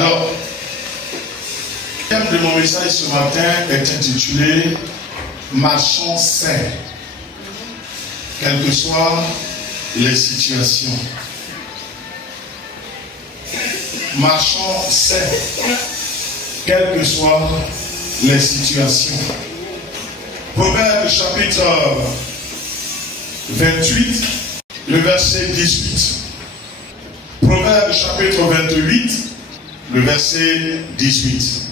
Alors, le thème de mon message ce matin est intitulé Marchons sains, quelles que soient les situations. Marchons sains, quelles que soient les situations. Proverbe chapitre 28, le verset 18. Proverbe chapitre 28, le verset 18.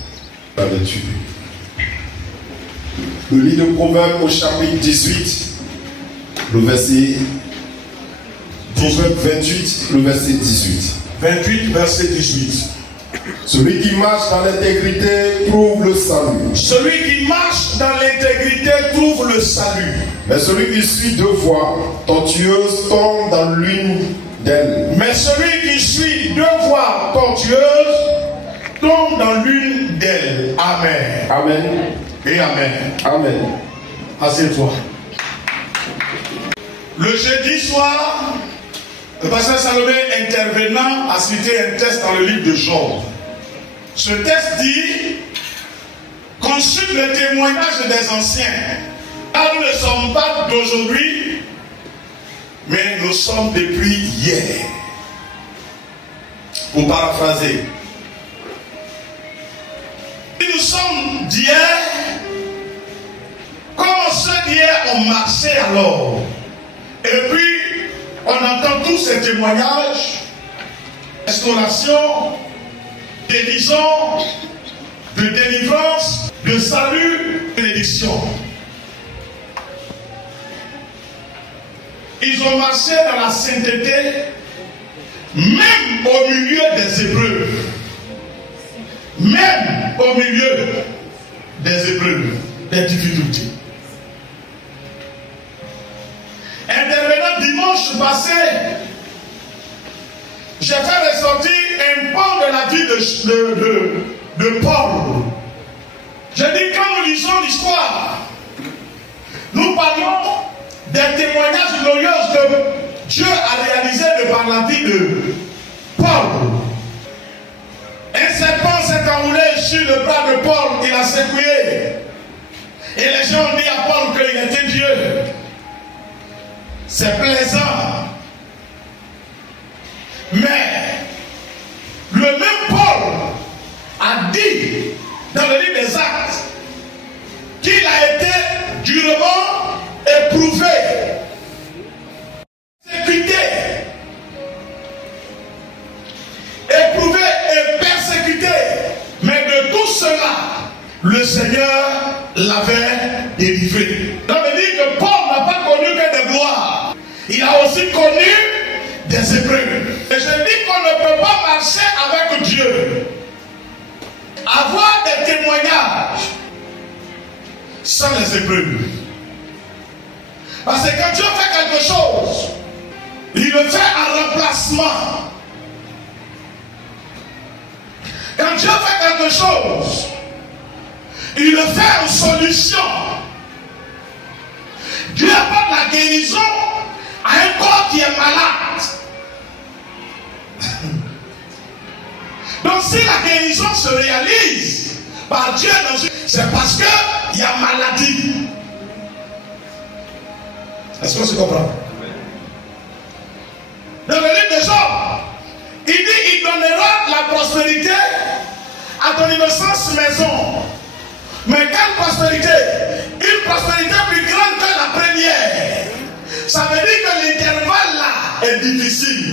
Le livre de Proverbe au chapitre 18, le verset Proverbe 28, le verset 18. 28, verset 18. Celui qui marche dans l'intégrité trouve le salut. Celui qui marche dans l'intégrité trouve le salut. Mais celui qui suit deux voies tortueuses tombe dans l'une d'elles. Mais celui qui suit deux voies tortueuses tombe dans l'une d'elles. Amen. Amen. Et amen. Amen. Assieds-toi. Le jeudi soir, le pasteur Salomé intervenant a cité un texte dans le livre de Job. Ce texte dit: consulte le témoignage des anciens. Car nous ne sommes pas d'aujourd'hui, mais nous sommes depuis hier. Pour paraphraser. Et nous sommes d'hier, comme ceux d'hier ont marché alors. Et puis, on entend tous ces témoignages, restauration, guérison, de délivrance, de salut, de bénédiction. Ils ont marché dans la sainteté, même au milieu des épreuves. Même au milieu des épreuves, des difficultés. Intervenant dimanche passé, j'ai fait ressortir un pan de la vie de Paul. J'ai dit, quand nous lisons l'histoire, nous parlons des témoignages glorieux que Dieu a réalisés de par la vie de Paul. Un serpent s'est enroulé sur le bras de Paul, il a secoué. Et les gens ont dit à Paul qu'il était Dieu. C'est plaisant. Mais le même Paul a dit dans le livre des Actes qu'il a été durement éprouvé, persécuté, éprouvé et persécuté. Mais de tout cela, le Seigneur l'avait délivré. Ça veut dire que Paul n'a pas connu que des gloires. Il a aussi connu des épreuves. Et je dis qu'on ne peut pas marcher avec Dieu, avoir des témoignages sans les épreuves. Parce que quand Dieu fait quelque chose, il le fait en remplacement. Quand Dieu fait quelque chose, il le fait en solution. Dieu apporte la guérison à un corps qui est malade. Donc si la guérison se réalise par Dieu, c'est parce qu'il y a maladie. Est-ce qu'on se comprend? Dans le livre de Job, il dit, il donnera la prospérité à ton innocence maison. Mais quelle prospérité? Une prospérité plus grande que la première. Ça veut dire que l'intervalle là est difficile.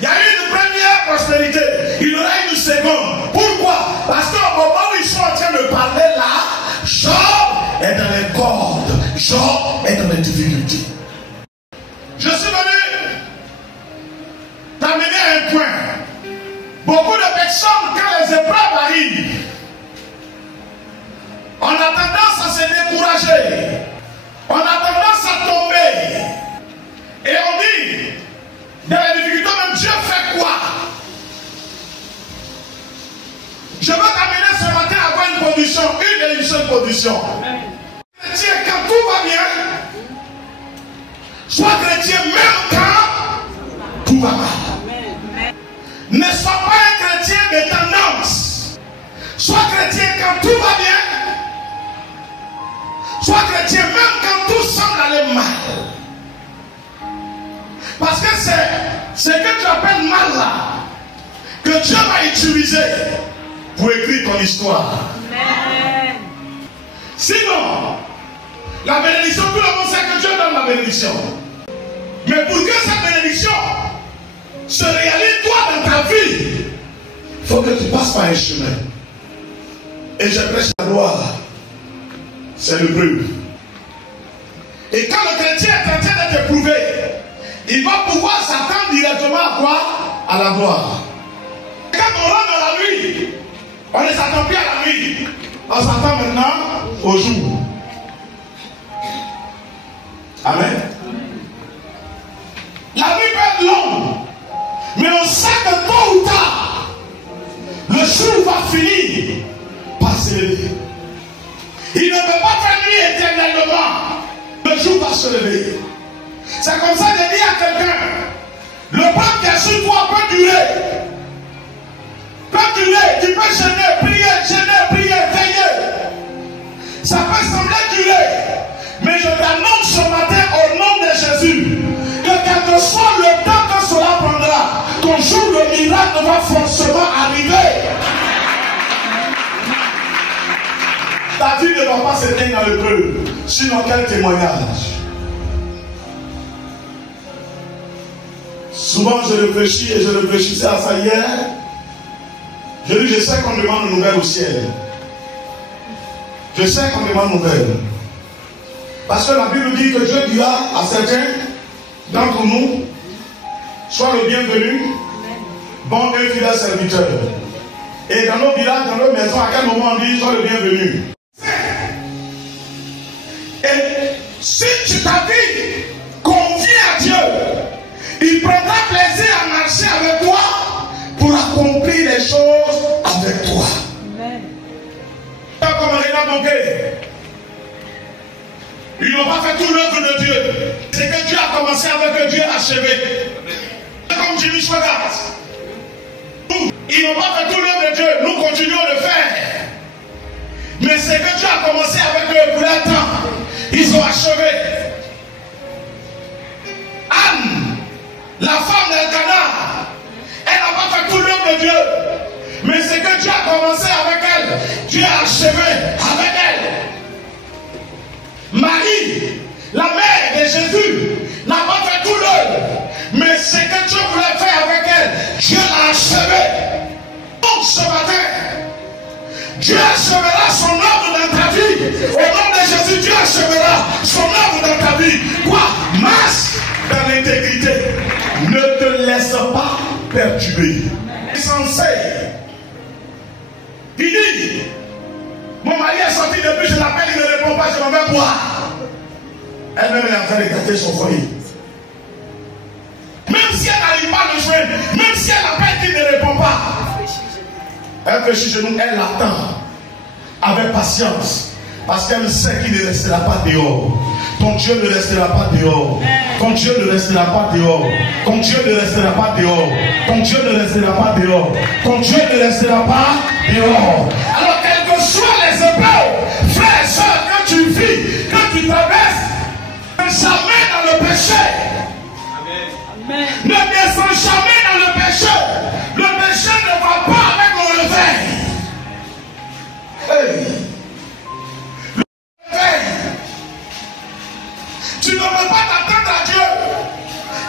Il y a eu une première prospérité, il y aura une seconde. Pourquoi? Parce qu'au moment où ils sont en train de parler là, Job est dans les cordes, Job est dans les difficultés. Je suis venu t'amener à un point. Beaucoup de personnes, quand les épreuves arrivent, on a tendance à se décourager, on a tendance à tomber. Et on dit, dans les difficultés, même Dieu fait quoi? Je veux t'amener ce matin à avoir une condition, une et une seule condition. Chrétien, quand tout va bien, sois chrétien même quand tout va mal. Ne sois pas un chrétien de tendance. Sois chrétien quand tout va bien. Sois chrétien même quand tout semble aller mal. Parce que c'est ce que tu appelles mal là que Dieu va utiliser pour écrire ton histoire. Amen. Sinon, la bénédiction, tout le monde sait que Dieu donne la bénédiction. Mais pour que cette bénédiction se réalise toi dans ta vie, il faut que tu passes par un chemin. Et je prêche la gloire. C'est le preuve. Et quand le chrétien est en train d'être éprouvé, il va pouvoir s'attendre directement à quoi? À la gloire. Quand on rentre dans la nuit, on ne s'attend plus à la nuit. On s'attend maintenant au jour. Amen. La nuit peut être longue, mais on sait que tôt ou tard, le jour va finir par se lever. Il ne peut pas faire nuit éternellement. Le jour va se lever. C'est comme ça que je dis à quelqu'un, le plan qui est sur toi peut durer. Peut durer, tu peux jeûner, prier, veiller. Ça peut sembler durer. Mais je t'annonce ce matin au nom de Jésus que quel que soit le temps que cela prendra, ton jour de miracle va forcément arriver. Ta vie ne va pas s'éteindre dans le peu. Sinon, quel témoignage? Souvent, je réfléchis et je réfléchissais à ça hier. Je dis, je sais qu'on demande une nouvelle au ciel. Je sais qu'on demande une nouvelle. Parce que la Bible dit que Dieu dira à certains d'entre nous, sois le bienvenu, bon et fidèle serviteur. Et dans nos villages, dans nos maisons, à quel moment on dit, sois le bienvenu? Et si tu t'habilles conviens à Dieu, il prendra plaisir à marcher avec toi pour accomplir les choses avec toi. Amen. Comme Renan Mongué, ils n'ont pas fait tout l'œuvre de Dieu. C'est que Dieu a commencé avec eux, Dieu a achevé. Comme Jimmy Swaggart. Ils n'ont pas fait tout l'œuvre de Dieu, nous continuons de le faire. Mais c'est que Dieu a commencé avec eux pour l'instant. Ils ont achevé. Anne, la femme d'Elkanah, elle n'a pas fait tout l'œuvre de Dieu. Mais c'est que Dieu a commencé avec elle. Dieu a achevé avec elle. Marie, la mère de Jésus, n'a pas fait tout l'œuvre. Mais c'est que Dieu voulait faire avec elle. Dieu l'a achevé. Donc ce matin, Dieu achèvera son œuvre dans ta vie. Au nom de Jésus, Dieu achèvera son œuvre dans ta vie. Quoi? Marche dans l'intégrité. Ne te laisse pas perturber. Il est censé. Il dit, mon mari est sorti depuis, je l'appelle, il ne répond pas, je m'en vais boire. Elle-même est en train de gâter son foyer. Même si elle n'arrive pas à le joindre, même si elle appelle, qu'il ne répond pas. Elle réfléchit chez nous, elle l'attend avec patience. Parce qu'elle sait qu'il ne restera pas dehors. Ton Dieu ne restera pas dehors. Ton Dieu ne restera pas dehors. Ton Dieu ne restera pas dehors. Ton Dieu ne restera pas dehors. Ton Dieu ne restera pas dehors. Alors, quelles que soient les épreuves, frères et sœurs, que tu vis, que tu traverses, jamais dans le péché. Amen. Ne descends jamais dans le péché. Le péché ne va pas avec le réveil. Hey. Tu ne peux pas t'attendre à Dieu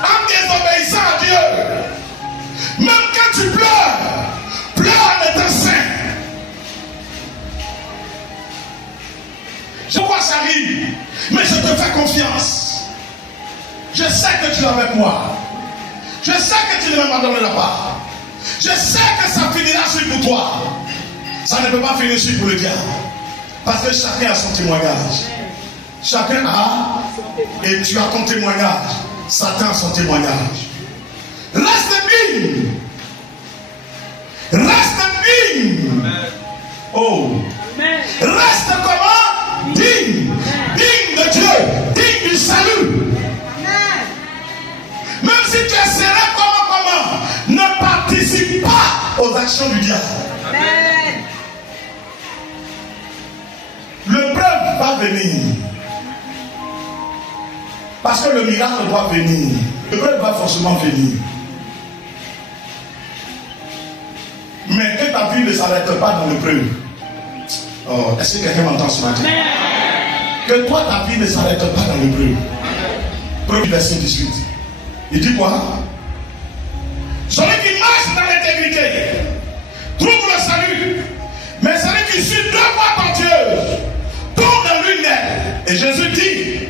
en désobéissant à Dieu. Même quand tu pleures, pleure en étant saint. Je vois ça arrive, mais je te fais confiance. Je sais que tu es avec moi. Je sais que tu ne m'abandonneras pas. Je sais que ça finira sur pour toi. Ça ne peut pas finir sur pour le diable. Parce que chacun a son témoignage. Chacun a, et tu as ton témoignage. Satan a son témoignage. Reste digne. Reste digne. Oh. Reste comment? Digne. Digne de Dieu. Digne du salut. Même si tu es serré comment, ne participe pas aux actions du diable. va venir. Parce que le miracle doit venir. Le miracle va forcément venir. Mais que ta vie ne s'arrête pas dans le preuve. Oh, est-ce que quelqu'un m'entend ce matin? Que toi, ta vie ne s'arrête pas dans le preuve. Preuve verset 18. Il dit quoi? Celui qui marche dans l'intégrité trouve le salut. Mais celui qui suit deux voies tortueuses tombe dans l'une d'elles. Et Jésus dit,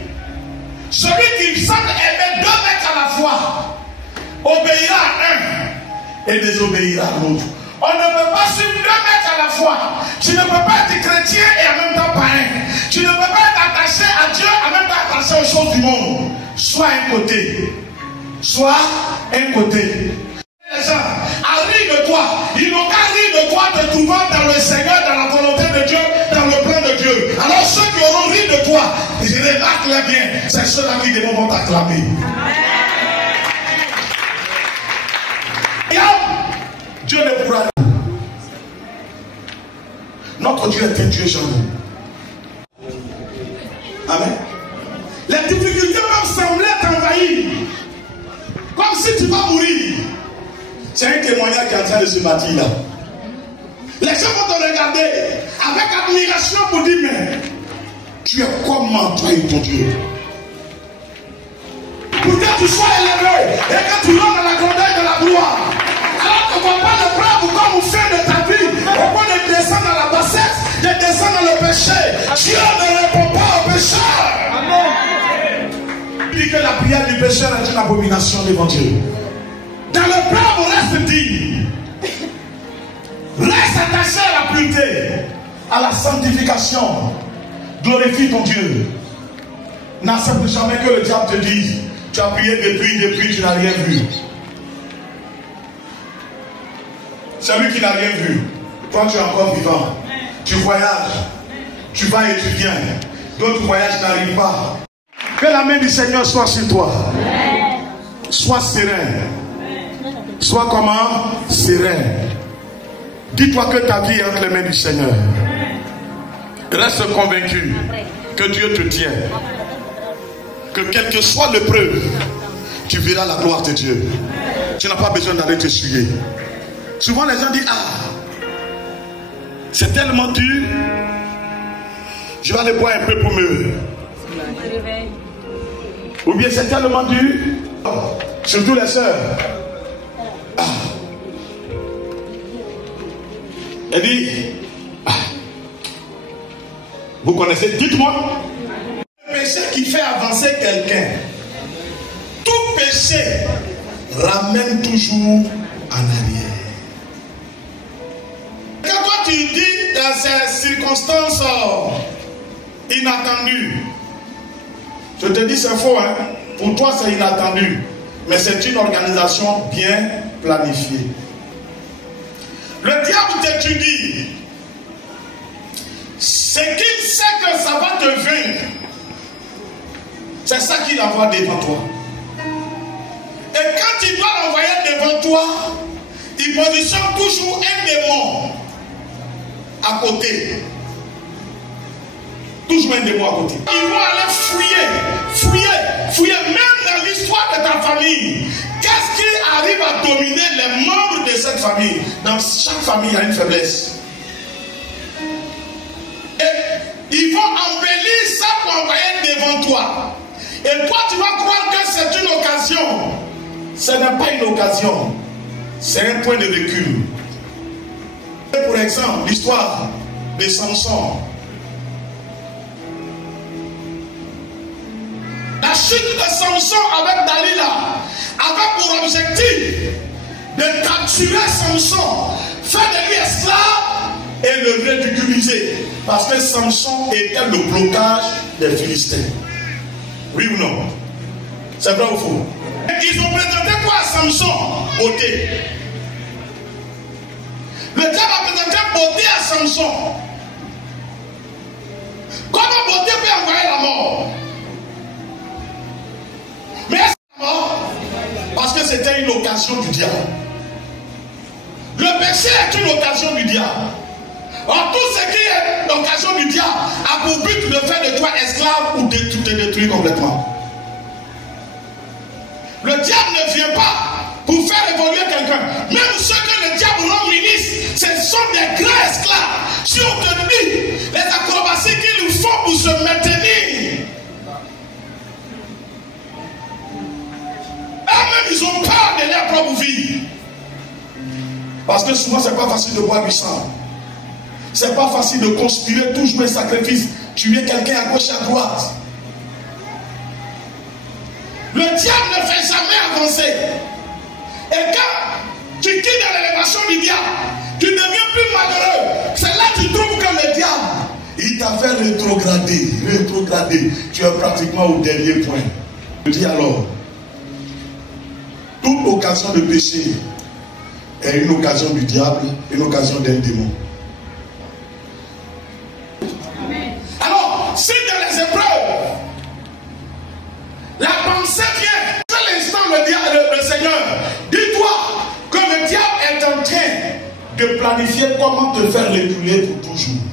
celui qui semble aimer 2 maîtres à la fois obéira à un et désobéira à l'autre. On ne peut pas suivre 2 maîtres à la fois. Tu ne peux pas être chrétien et en même temps païen. Tu ne peux pas être attaché à Dieu et en même temps attaché aux choses du monde. Soit un côté. Soit un côté. Les gens rient de toi. Ils n'ont qu'à rire de toi te trouvant dans le Seigneur, dans la volonté de Dieu, dans le plan de Dieu. Alors ceux qui auront ri de toi, je remarque-les bien, c'est ceux-là qui vont t'acclamer. Dieu ne pourra pas. Notre Dieu est un Dieu jaloux. Amen. Les difficultés peuvent sembler t'envahir. Comme si tu vas mourir. C'est un témoignage qui est en train de se bâtir là. Les gens vont te regarder avec admiration pour dire, mais tu es comment toi et ton Dieu? Pour que tu sois élevé et que tu rentres dans la grandeur de la gloire. Alors qu'on ne va pas le prendre comme fait de ta vie, au point de descendre dans la bassesse, de descendre dans le péché. Dieu ne répond pas au pécheur. Amen. Il dit que la prière du pécheur est une abomination devant Dieu. Dans le plan, on reste digne. Reste attaché à la pureté, à la sanctification. Glorifie ton Dieu. N'accepte jamais que le diable te dise, tu as prié depuis tu n'as rien vu. Celui qui n'a rien vu, toi tu es encore vivant. Tu voyages, tu vas et tu viens. D'autres voyages n'arrivent pas. Que la main du Seigneur soit sur toi. Sois serein. Sois comment? Serein. Dis-toi que ta vie est entre les mains du Seigneur. Reste convaincu que Dieu te tient. Que quelle que soit l'épreuve, tu verras la gloire de Dieu. Tu n'as pas besoin d'aller t'essuyer. Souvent les gens disent, ah, c'est tellement dur, je vais aller boire un peu pour me... Ou bien c'est tellement dur, surtout les sœurs. Ah. Elle dit, ah. Vous connaissez, dites-moi. Le péché qui fait avancer quelqu'un, tout péché ramène toujours en arrière. Quand toi tu dis dans ces circonstances inattendues, je te dis c'est faux, hein? Pour toi c'est inattendu, mais c'est une organisation bien planifiée. Le diable t'étudie, c'est qu'il sait que ça va te vaincre. C'est ça qu'il envoie devant toi. Et quand il doit l'envoyer devant toi, il positionne toujours un démon à côté. Toujours un démon à côté. Ils vont aller fouiller, même dans l'histoire de ta famille. Qu'est-ce qui arrive à dominer les membres de cette famille? Dans chaque famille, il y a une faiblesse. Et ils vont embellir ça pour envoyer devant toi. Et toi, tu vas croire que c'est une occasion. Ce n'est pas une occasion. C'est un point de recul. Pour exemple, l'histoire de Samson. La chute de Samson avec Dalila avait pour objectif de capturer Samson, faire de lui esclave et le ridiculiser. Parce que Samson était le blocage des Philistins. Oui ou non? C'est vrai ou faux? Ils ont présenté quoi à Samson? Beauté. Le diable a présenté beauté à Samson. Comment beauté peut envoyer la mort? Mais est-ce la mort? Parce que c'était une occasion du diable. Le péché est une occasion du diable. Or, tout ce qui est l'occasion du diable a pour but de faire de toi esclave ou de te détruire complètement. Le diable ne vient pas pour faire évoluer quelqu'un. Même ceux que le diable rend ministre, ce sont des grands esclaves. Si on te dit les acrobaties qu'il nous faut pour se maintenir, eux-mêmes ils ont peur de leur propre vie. Parce que souvent c'est pas facile de boire du sang. C'est pas facile de conspirer, toujours un sacrifice, tuer quelqu'un à gauche et à droite. Le diable ne fait jamais avancer. Et quand tu quittes l'élévation du diable, tu deviens plus malheureux. C'est là que tu trouves que le diable, il t'a fait rétrograder. Tu es pratiquement au dernier point. Je dis alors, toute occasion de péché est une occasion du diable, une occasion d'un démon. Alors, si dans les épreuves, la pensée vient, à l'instant le Seigneur, dis-toi que le diable est en train de planifier comment te faire reculer pour toujours.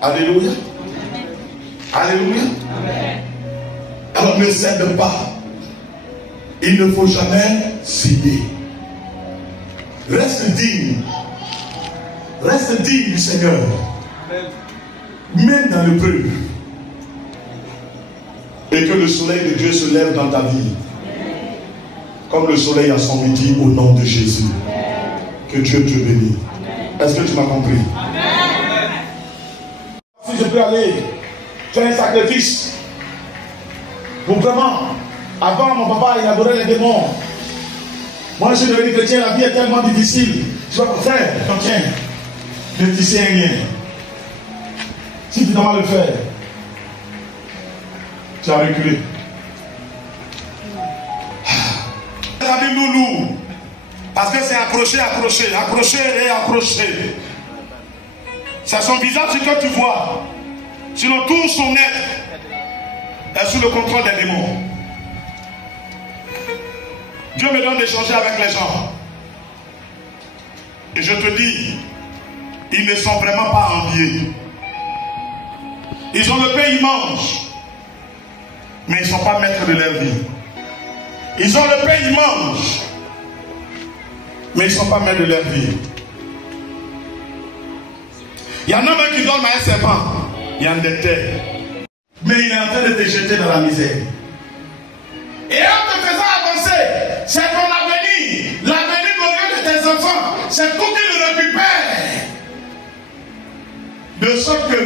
Alléluia. Alléluia. Alors ne cède pas. Il ne faut jamais céder. Reste digne. Reste digne du Seigneur. Même dans le peuple. Et que le soleil de Dieu se lève dans ta vie. Comme le soleil à son midi au nom de Jésus. Que Dieu te bénisse. Est-ce que tu m'as compris? Si je peux aller faire un sacrifice pour vraiment, avant mon papa il adorait les démons. Moi je suis devenu chrétien, la vie est tellement difficile. Je vais faire, tiens, je vais tisser un lien. Si tu dois le faire, tu as reculé. La Bible nous loue. Parce que c'est accroché. C'est son visage que tu vois. Sinon tout son être est sous le contrôle des démons. Dieu me donne d'échanger avec les gens. Et je te dis, ils ne sont vraiment pas enviés. Ils ont le pain, ils mangent. Mais ils ne sont pas maîtres de leur vie. Ils ont le pain, ils mangent. Mais ils ne sont pas maîtres de leur vie. Il y en a même qui dorment à un serpent. Il y en a des terres. Mais il est en train de te jeter dans la misère. Et en te faisant avancer, c'est ton avenir. L'avenir glorieux de tes enfants. C'est tout qu'il récupère. De sorte que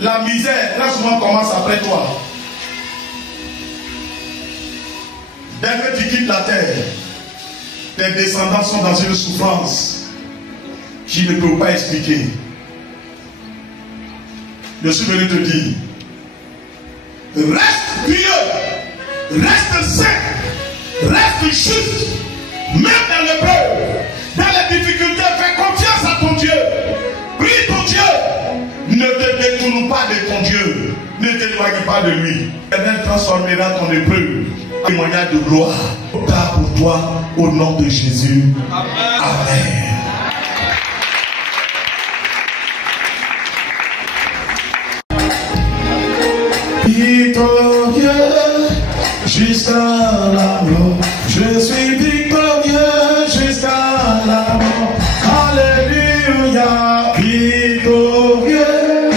la misère, très souvent, commence après toi. Dès que tu quittes la terre, tes descendants sont dans une souffrance qui ne peut pas expliquer. Je suis venu te dire, reste pieux, reste saint, reste juste, même dans le peuple, dans les difficultés, fais confiance à ton Dieu, prie ton Dieu, ne te détourne pas de ton Dieu, ne t'éloigne pas de lui. L'éternel transformera ton épreuve en témoignage de gloire. Pas pour toi, au nom de Jésus. Amen. Amen. Victorieux jusqu'à la mort, je suis victorieux jusqu'à la mort. Alléluia, victorieux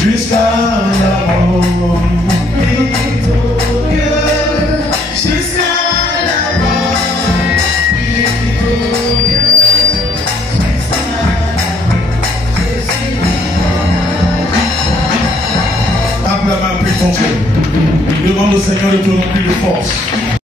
jusqu'à la mort. Victorieux jusqu'à la mort. Victorieux jusqu'à la mort. Tape la main, prie ton Dieu. Demande au Seigneur de te remplir de force.